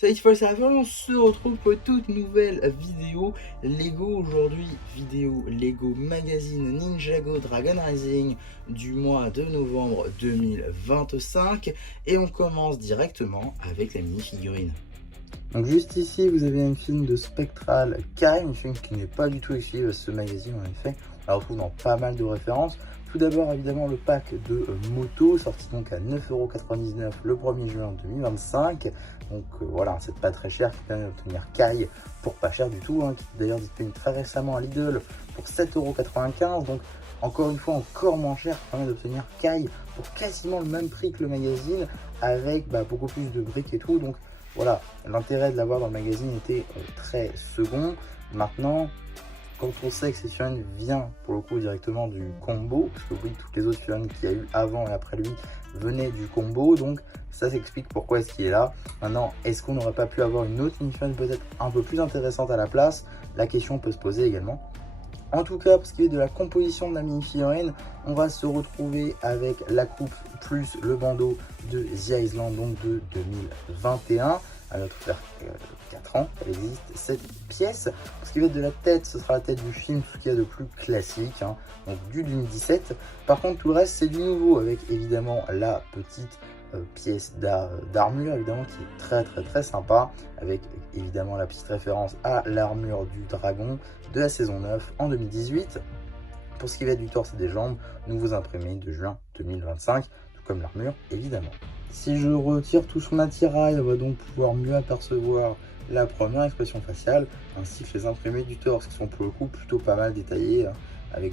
Salut Fall, ça va faire, on se retrouve pour une toute nouvelle vidéo Lego. Aujourd'hui, vidéo Lego Magazine Ninjago Dragon Rising du mois de novembre 2025. Et on commence directement avec la mini-figurine. Donc juste ici, vous avez une figurine de Spectral Kai, une figurine qui n'est pas du tout exclusive à ce magazine en effet. On la retrouve dans pas mal de références. Tout d'abord, évidemment, le pack de moto, sorti donc à 9,99 € le 1er juin 2025. Donc voilà, c'est pas très cher, qui permet d'obtenir Kai pour pas cher du tout, hein, qui est d'ailleurs disponible très récemment à Lidl pour 7,95 €. Donc encore une fois, encore moins cher, qui permet d'obtenir Kai pour quasiment le même prix que le magazine, avec beaucoup plus de briques et tout. Donc voilà, l'intérêt de l'avoir dans le magazine était très second. Maintenant, quand on sait que cette figurine vient pour le coup directement du combo, parce que oui, toutes les autres figurines qu'il y a eu avant et après lui venaient du combo, donc ça s'explique pourquoi est-ce qu'il est là. Maintenant, est-ce qu'on n'aurait pas pu avoir une autre figurine peut-être un peu plus intéressante à la place? La question peut se poser également. En tout cas, pour ce qui est de la composition de la mini-figurine, on va se retrouver avec la coupe plus le bandeau de The Island, donc de 2021. Elle va faire 4 ans qu'elle existe, cette pièce. Pour ce qui va être de la tête, ce sera la tête du film, tout ce qu'il y a de plus classique, hein, donc du 2017. Par contre, tout le reste, c'est du nouveau, avec évidemment la petite pièce d'armure, évidemment, qui est très sympa, avec évidemment la petite référence à l'armure du dragon de la saison 9 en 2018. Pour ce qui va être du torse et des jambes, nouveaux imprimés de juin 2025, tout comme l'armure évidemment. Si je retire tout son attirail, on va donc pouvoir mieux apercevoir la première expression faciale, ainsi que les imprimés du torse, qui sont pour le coup plutôt pas mal détaillés, hein, avec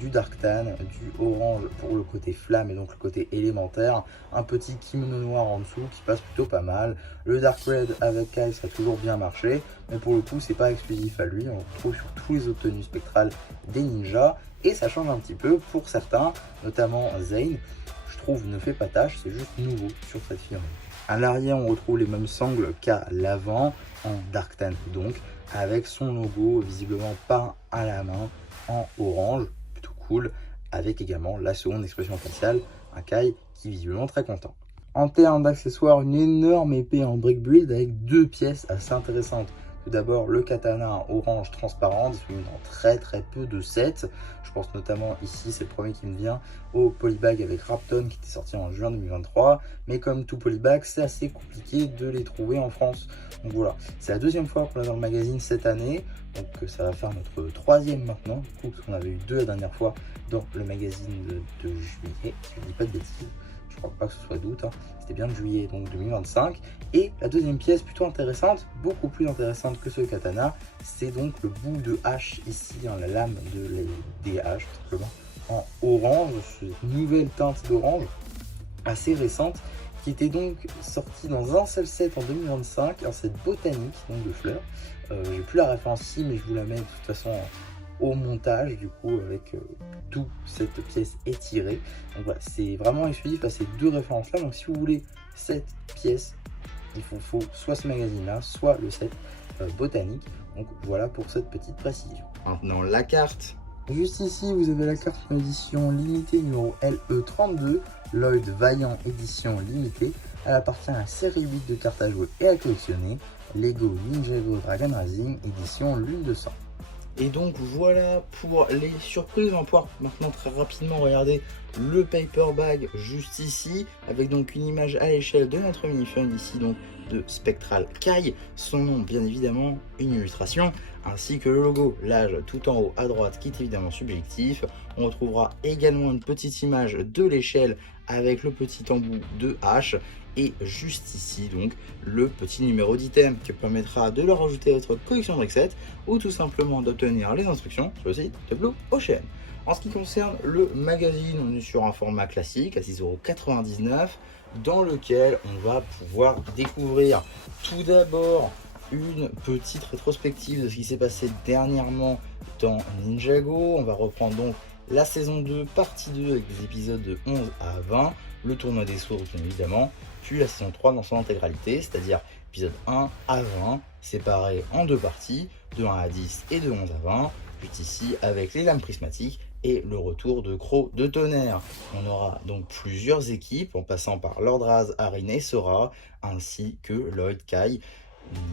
du dark tan, du orange pour le côté flamme et donc le côté élémentaire, un petit kimono noir en dessous qui passe plutôt pas mal. Le dark red avec Kai, ça a toujours bien marché, mais pour le coup c'est pas exclusif à lui, on le retrouve sur tous les autres tenues spectrales des ninjas, et ça change un petit peu pour certains, notamment Zane, je trouve ne fait pas tâche, c'est juste nouveau sur cette figurine. À l'arrière, on retrouve les mêmes sangles qu'à l'avant, en dark tan donc, avec son logo visiblement peint à la main en orange, plutôt cool, avec également la seconde expression faciale, un Kai qui est visiblement très content. En termes d'accessoires, une énorme épée en brick build avec deux pièces assez intéressantes. Tout d'abord, le katana orange transparent, disponible dans très peu de sets. Je pense notamment ici, c'est le premier qui me vient, au polybag avec Rapton qui était sorti en juin 2023. Mais comme tout polybag, c'est assez compliqué de les trouver en France. Donc voilà, c'est la deuxième fois qu'on l'a dans le magazine cette année. Donc ça va faire notre troisième maintenant, du coup, parce qu'on avait eu deux la dernière fois dans le magazine de juillet. Je ne dis pas de bêtises. Je crois pas que ce soit d'août, hein. C'était bien de juillet donc 2025. Et la deuxième pièce plutôt intéressante, beaucoup plus intéressante que ce katana, c'est donc le bout de hache ici, hein, la lame des haches tout simplement, en orange, cette nouvelle teinte d'orange assez récente, qui était donc sortie dans un seul set en 2025, un set botanique donc de fleurs. J'ai plus la référence ici, mais je vous la mets de toute façon au montage du coup avec toute cette pièce étirée. Donc voilà, c'est vraiment exclusif à ces deux références là. Donc si vous voulez cette pièce, il faut soit ce magazine là, soit le set botanique. Donc voilà pour cette petite précision. Maintenant la carte. Juste ici, vous avez la carte en édition limitée numéro LE32, Lloyd Vaillant édition limitée. Elle appartient à la série 8 de cartes à jouer et à collectionner, Lego Ninjago Dragon Rising édition Lune de sang. Et donc voilà pour les surprises. On va pouvoir maintenant très rapidement regarder le paper bag juste ici, avec donc une image à l'échelle de notre mini-figurine ici, donc de Spectral Kai, son nom bien évidemment, une illustration, ainsi que le logo, l'âge tout en haut à droite qui est évidemment subjectif. On retrouvera également une petite image de l'échelle avec le petit embout de hache, et juste ici donc le petit numéro d'item qui permettra de le rajouter à votre collection de brick ou tout simplement d'obtenir les instructions sur le site de Blue Ocean. En ce qui concerne le magazine, on est sur un format classique à 6,99 € dans lequel on va pouvoir découvrir tout d'abord une petite rétrospective de ce qui s'est passé dernièrement dans Ninjago. On va reprendre donc la saison 2, partie 2 avec des épisodes de 11 à 20, le tournoi des sources bien évidemment, puis la saison 3 dans son intégralité, c'est-à-dire épisode 1 à 20, séparés en deux parties, de 1 à 10 et de 11 à 20, juste ici avec les lames prismatiques et le retour de Croc de Tonnerre. On aura donc plusieurs équipes en passant par Lordraz, Arin et Sora, ainsi que Lloyd, Kai,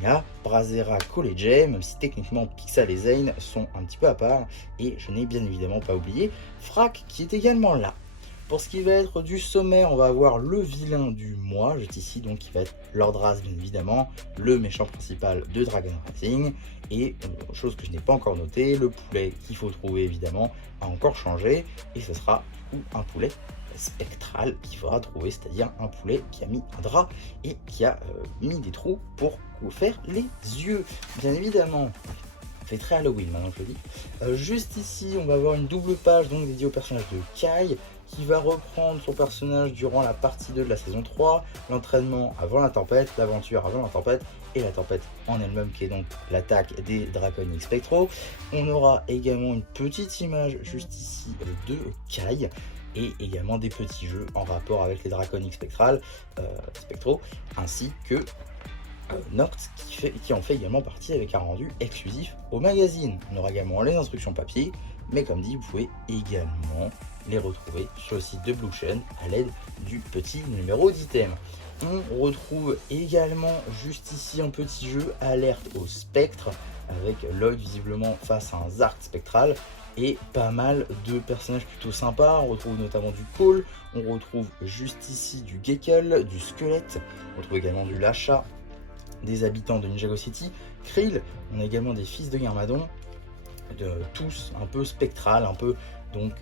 Nia, Brazzera, Collegium, même si techniquement Pixel et Zane sont un petit peu à part, et je n'ai bien évidemment pas oublié Frac qui est également là. Pour ce qui va être du sommaire, on va avoir le vilain du mois, juste ici, donc qui va être Lordraz bien évidemment, le méchant principal de Dragon Racing, et chose que je n'ai pas encore notée, le poulet qu'il faut trouver évidemment a encore changé, et ce sera un poulet spectral qu'il faudra trouver, c'est-à-dire un poulet qui a mis un drap et qui a mis des trous pour faire les yeux, bien évidemment. Fait très Halloween maintenant je le dis. Juste ici on va avoir une double page donc dédiée au personnage de Kai qui va reprendre son personnage durant la partie 2 de la saison 3, l'entraînement avant la tempête, l'aventure avant la tempête et la tempête en elle-même qui est donc l'attaque des draconiques spectraux. On aura également une petite image juste ici de Kai et également des petits jeux en rapport avec les draconiques spectraux ainsi que Noct qui en fait également partie avec un rendu exclusif au magazine. On aura également les instructions papier, mais comme dit, vous pouvez également les retrouver sur le site de Blue Chain à l'aide du petit numéro d'item. On retrouve également juste ici un petit jeu alerte au spectre avec Lloyd visiblement face à un Zark spectral et pas mal de personnages plutôt sympas. On retrouve notamment du Call, on retrouve juste ici du Gekkel, du Squelette, on retrouve également du Lacha, des habitants de Ninjago City, Krill, on a également des fils de Garmadon, tous un peu spectral, un peu donc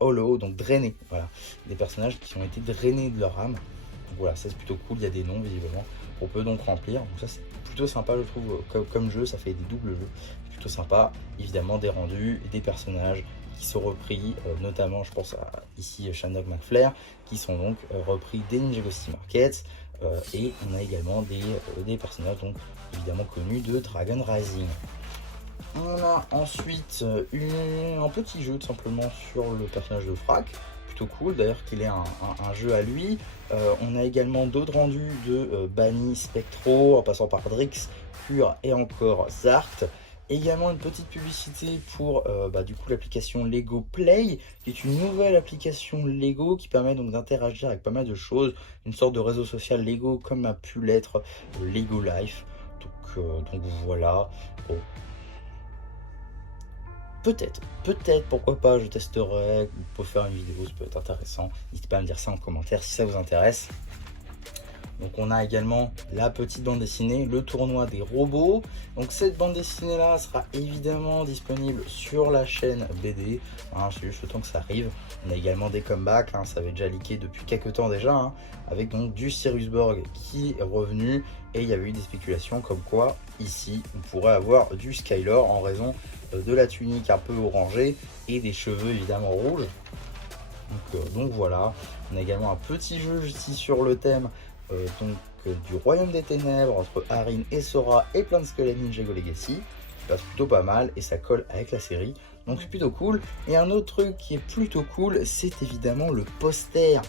hollow, donc drainés, voilà, des personnages qui ont été drainés de leur âme. Donc voilà, ça c'est plutôt cool, il y a des noms visiblement, on peut donc remplir, donc ça c'est plutôt sympa je trouve comme jeu, ça fait des doubles jeux, plutôt sympa, évidemment des rendus, des personnages qui sont repris, notamment je pense à ici Shandock McFlair, qui sont donc repris des Ninjago City Markets. Et on a également des personnages donc évidemment connus de Dragon Rising. On a ensuite un petit jeu tout simplement sur le personnage de Frac, plutôt cool d'ailleurs qu'il ait un jeu à lui. On a également d'autres rendus de Bani Spectro en passant par Drix, Pure et encore Zart. Également une petite publicité pour du coup l'application Lego Play, qui est une nouvelle application Lego qui permet donc d'interagir avec pas mal de choses, une sorte de réseau social Lego comme a pu l'être Lego Life. Donc voilà. Bon. Peut-être, pourquoi pas, je testerai, pour faire une vidéo, ça peut être intéressant. N'hésitez pas à me dire ça en commentaire si ça vous intéresse. Donc on a également la petite bande dessinée, le tournoi des robots. Donc cette bande dessinée là sera évidemment disponible sur la chaîne BD, c'est juste le temps que ça arrive. On a également des comebacks, ça avait déjà leaké depuis quelques temps déjà, avec donc du Cyrus Borg qui est revenu, et il y avait eu des spéculations comme quoi ici on pourrait avoir du Skylor en raison de la tunique un peu orangée et des cheveux évidemment rouges. Donc voilà, on a également un petit jeu ici sur le thème du Royaume des Ténèbres entre Arin et Sora et plein de squelettes Ninjago Legacy, qui passe plutôt pas mal et ça colle avec la série, donc c'est plutôt cool. Et un autre truc qui est plutôt cool, c'est évidemment le poster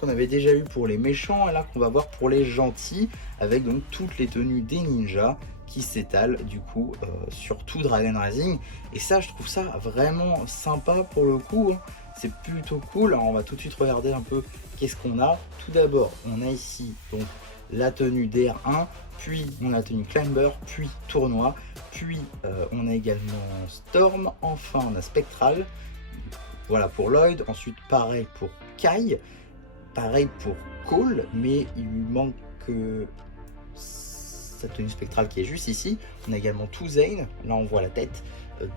qu'on avait déjà eu pour les méchants et là qu'on va voir pour les gentils, avec donc toutes les tenues des ninjas qui s'étalent du coup sur tout Dragon Rising, et ça je trouve ça vraiment sympa pour le coup. C'est plutôt cool. Alors on va tout de suite regarder un peu qu'est-ce qu'on a. Tout d'abord, on a ici donc la tenue DR1, puis on a la tenue Climber, puis Tournoi, puis on a également Storm, enfin on a Spectral. Voilà pour Lloyd. Ensuite, pareil pour Kai, pareil pour Cole, mais il lui manque sa tenue spectrale qui est juste ici. On a également tout Zane. Là, on voit la tête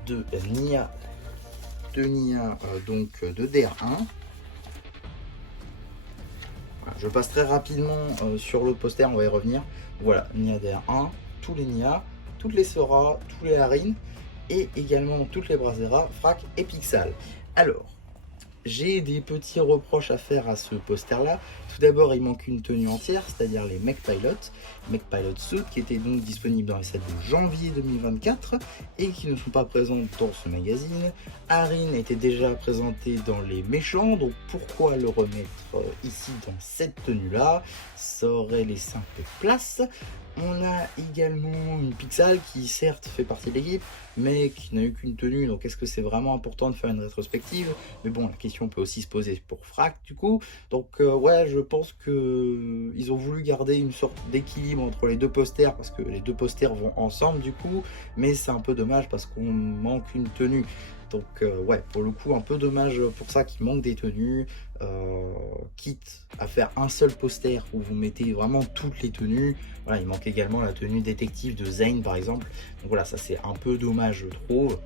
de Nia. Donc de DR1. Voilà, je passe très rapidement sur l'autre poster, on va y revenir. Voilà, Nia DR1, tous les Nia, toutes les Sora, tous les Arin et également toutes les Brazzera, Frac et Pixel. Alors, j'ai des petits reproches à faire à ce poster là, tout Tout d'abord, il manque une tenue entière, c'est-à-dire les Mech Pilot Suit, qui étaient donc disponibles dans les sets de janvier 2024 et qui ne sont pas présents dans ce magazine. Arin était déjà présenté dans les méchants, donc pourquoi le remettre ici dans cette tenue-là? Ça aurait laissé un peu de place. On a également une Pixal qui certes fait partie de l'équipe, mais qui n'a eu qu'une tenue, donc est-ce que c'est vraiment important de faire une rétrospective? Mais bon, la question peut aussi se poser pour Frac du coup. Donc ouais, je pense que ils ont voulu garder une sorte d'équilibre entre les deux posters, parce que les deux posters vont ensemble du coup, mais c'est un peu dommage parce qu'on manque une tenue. Donc ouais, pour le coup, un peu dommage pour ça qu'il manque des tenues, quitte à faire un seul poster où vous mettez vraiment toutes les tenues. Voilà, il manque également la tenue détective de Zane par exemple. Donc voilà, ça c'est un peu dommage je trouve.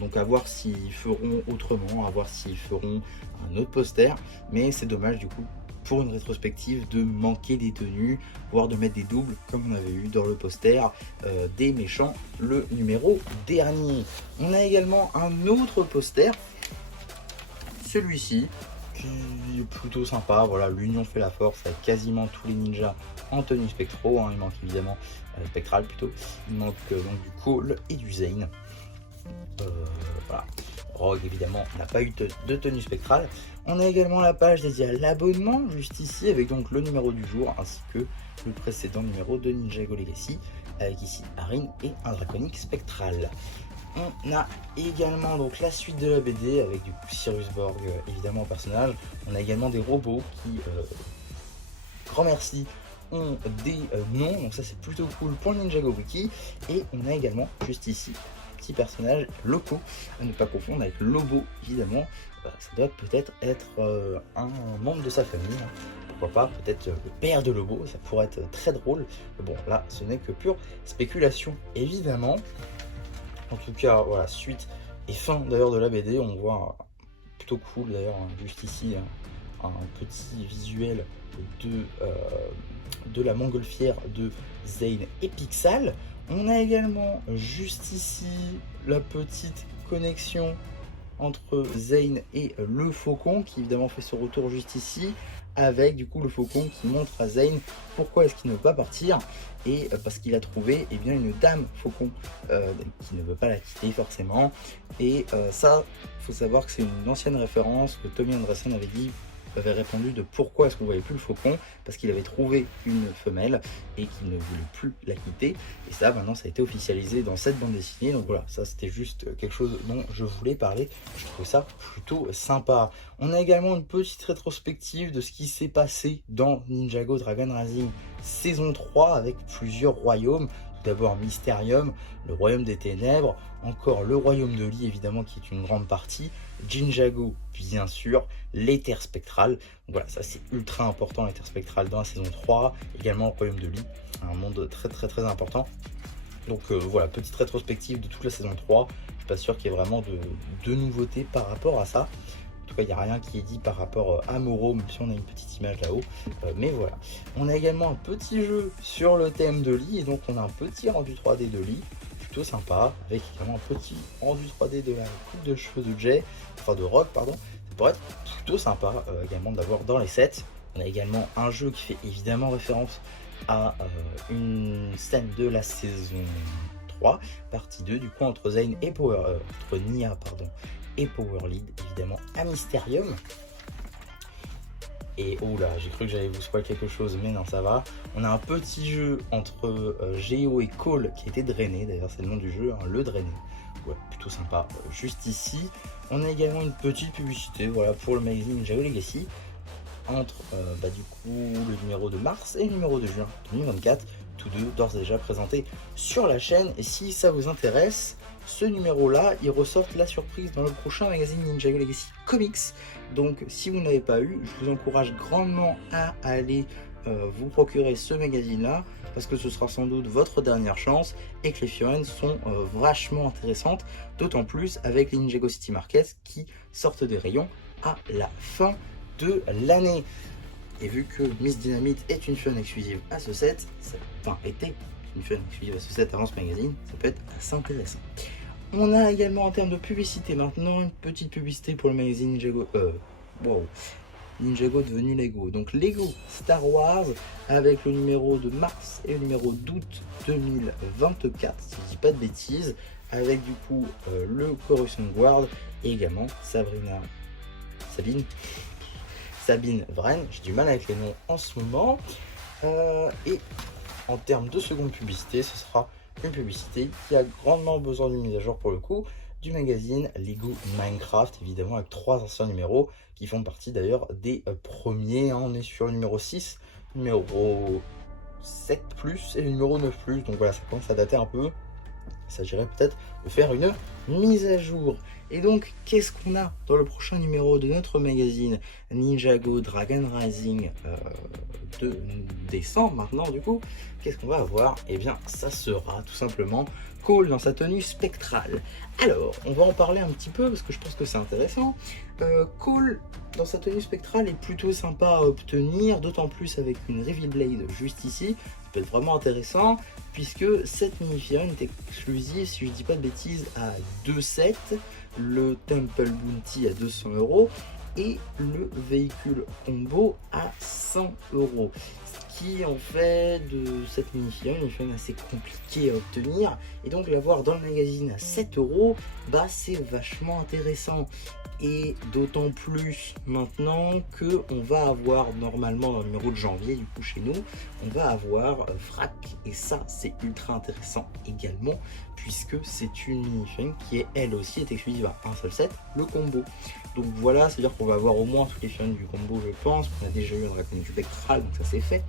Donc à voir s'ils feront autrement, à voir s'ils feront un autre poster, mais c'est dommage du coup pour une rétrospective de manquer des tenues, voire de mettre des doubles comme on avait eu dans le poster des méchants, le numéro dernier. On a également un autre poster, celui-ci, qui est plutôt sympa. Voilà, l'union fait la force avec quasiment tous les ninjas en tenue spectro, hein. Il manque évidemment spectral plutôt, il manque donc du Cole et du Zane. Voilà. Rogue évidemment n'a pas eu de tenue spectrale. On a également la page dédiée à l'abonnement juste ici avec donc le numéro du jour ainsi que le précédent numéro de Ninjago Legacy avec ici Arin et un draconique spectral. On a également donc la suite de la BD avec du coup Cyrus Borg évidemment en personnage. On a également des robots qui, grand merci, ont des noms, donc ça c'est plutôt cool pour le Ninjago Wiki. Et on a également juste ici petit personnage Loco, à ne pas confondre avec Lobo évidemment. Ça doit peut-être être un membre de sa famille, hein. Pourquoi pas, peut-être le père de Lobo, ça pourrait être très drôle. Mais bon, là ce n'est que pure spéculation évidemment. En tout cas voilà, suite et fin d'ailleurs de la BD, on voit plutôt cool d'ailleurs juste ici un petit visuel de la montgolfière de Zane et Pixal. On a également juste ici la petite connexion entre Zane et le faucon qui évidemment fait son retour juste ici, avec du coup le faucon qui montre à Zane pourquoi est-ce qu'il ne veut pas partir, et parce qu'il a trouvé bien une dame faucon qui ne veut pas la quitter forcément. Et ça, faut savoir que c'est une ancienne référence que Tommy Anderson avait répondu de pourquoi est-ce qu'on voyait plus le faucon, parce qu'il avait trouvé une femelle et qu'il ne voulait plus la quitter. Et ça maintenant ça a été officialisé dans cette bande dessinée. Donc voilà, ça c'était juste quelque chose dont je voulais parler, je trouve ça plutôt sympa. On a également une petite rétrospective de ce qui s'est passé dans Ninjago Dragon Rising saison 3 avec plusieurs royaumes. Tout d'abord Mysterium, le royaume des ténèbres, encore le royaume de Lee évidemment qui est une grande partie, Jinjago bien sûr, l'éther spectral. Donc voilà, ça c'est ultra important, l'éther spectral dans la saison 3, également le royaume de Lee, un monde très important. Donc voilà, petite rétrospective de toute la saison 3, je suis pas sûr qu'il y ait vraiment de nouveautés par rapport à ça. En tout cas, il n'y a rien qui est dit par rapport à Moro, même si on a une petite image là-haut. Mais voilà. On a également un petit jeu sur le thème de Lee. Et donc, on a un petit rendu 3D de Lee. Plutôt sympa. Avec également un petit rendu 3D de la coupe de cheveux de Jay. Enfin, de Rock, pardon. Ça pourrait être plutôt sympa également d'avoir dans les sets. On a également un jeu qui fait évidemment référence à une scène de la saison 3, partie 2, du coup, entre Zane et entre Nia, pardon, et Power Lead, évidemment à Mysterium. Et oh là, j'ai cru que j'allais vous spoiler quelque chose, mais non, ça va. On a un petit jeu entre Geo et Cole qui a été drainé, d'ailleurs c'est le nom du jeu, hein, le drainé. Ouais, plutôt sympa. Juste ici, on a également une petite publicité, voilà, pour le magazine Ninjago Legacy, entre du coup le numéro de mars et le numéro de juin 2024, tous deux d'ores et déjà présentés sur la chaîne. Et si ça vous intéresse, ce numéro là il ressort la surprise dans le prochain magazine Ninjago Legacy Comics. Donc si vous n'avez pas eu, je vous encourage grandement à aller vous procurer ce magazine là, parce que ce sera sans doute votre dernière chance et que les figurines sont vachement intéressantes, d'autant plus avec les Ninjago City Market qui sortent des rayons à la fin de l'année. Et vu que Miss Dynamite est une figurine exclusive à ce set, était une figurine exclusive à ce set avant ce magazine, ça peut être assez intéressant. On a également en termes de publicité maintenant une petite publicité pour le magazine Ninjago Ninjago devenu Lego. Donc Lego Star Wars avec le numéro de mars et le numéro d'août 2024, si je dis pas de bêtises, avec du coup le Coruscant Guard et également Sabine Wren, j'ai du mal avec les noms en ce moment. Et en termes de seconde publicité, ce sera une publicité qui a grandement besoin d'une mise à jour pour le coup, du magazine Lego Minecraft, évidemment avec 3 anciens numéros qui font partie d'ailleurs des premiers. On est sur le numéro 6, numéro 7+, et le numéro 9+, donc voilà, ça commence à dater un peu. Il s'agirait peut-être de faire une mise à jour. Et donc, qu'est-ce qu'on a dans le prochain numéro de notre magazine Ninjago Dragon Rising de décembre maintenant du coup? Qu'est-ce qu'on va avoir? Eh bien, ça sera tout simplement Cole dans sa tenue spectrale. Alors, on va en parler un petit peu parce que je pense que c'est intéressant. Cole dans sa tenue spectrale est plutôt sympa à obtenir, d'autant plus avec une Reveal Blade juste ici. Ça peut être vraiment intéressant puisque cette mini-figurine est exclusive, si je dis pas de bêtises, à 2 sets, le Temple Bounty à 200 € et le véhicule combo à 100 €. Ce qui en fait de cette mini-figurine une figurine assez compliquée à obtenir, et donc l'avoir dans le magazine à 7 €, bah c'est vachement intéressant. Et d'autant plus maintenant que on va avoir normalement dans le numéro de janvier du coup chez nous, on va avoir Frac, et ça c'est ultra intéressant également puisque c'est une mini-figurine qui est elle aussi est exclusive à un seul set, le combo. Donc voilà, c'est à dire qu'on va avoir au moins toutes les figurines du combo, je pense. On a déjà eu un Dragon Spectral, donc ça c'est fait.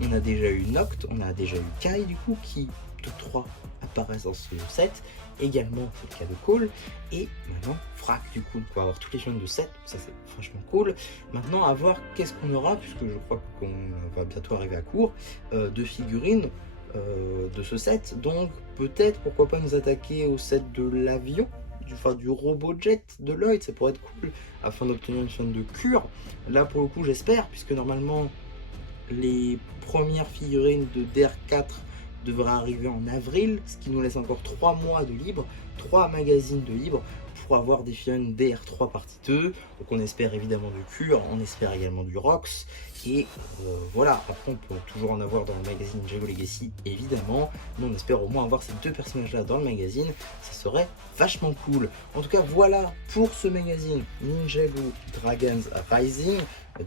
On a déjà eu Noct, on a déjà eu Kai du coup, qui toutes 3 apparaissent dans ce set. Également, c'est le cas de Cole. Et maintenant, Frac du coup, on va avoir toutes les figurines de set, ça c'est franchement cool. Maintenant, à voir qu'est-ce qu'on aura, puisque je crois qu'on va bientôt arriver à court, de figurines de ce set. Donc peut-être, pourquoi pas nous attaquer au set de l'avion, du robot jet de Lloyd, ça pourrait être cool, afin d'obtenir une figurine de cure. Là pour le coup j'espère, puisque normalement les premières figurines de DR4 devraient arriver en avril, ce qui nous laisse encore 3 mois de libre, 3 magazines de libre pour avoir des figurines DR3 partie 2. Donc on espère évidemment du cure, on espère également du Rox, et voilà, après on peut toujours en avoir dans le magazine Ninjago Legacy évidemment, mais on espère au moins avoir ces 2 personnages là dans le magazine, ça serait vachement cool. En tout cas voilà pour ce magazine Ninjago Dragons Rising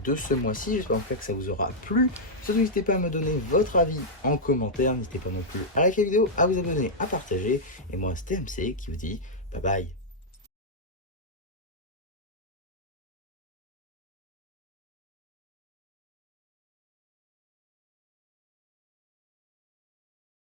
de ce mois-ci. J'espère en tout cas que ça vous aura plu. Surtout n'hésitez pas à me donner votre avis en commentaire, n'hésitez pas non plus à liker la vidéo, à vous abonner, à partager, et moi c'était MC qui vous dit bye bye.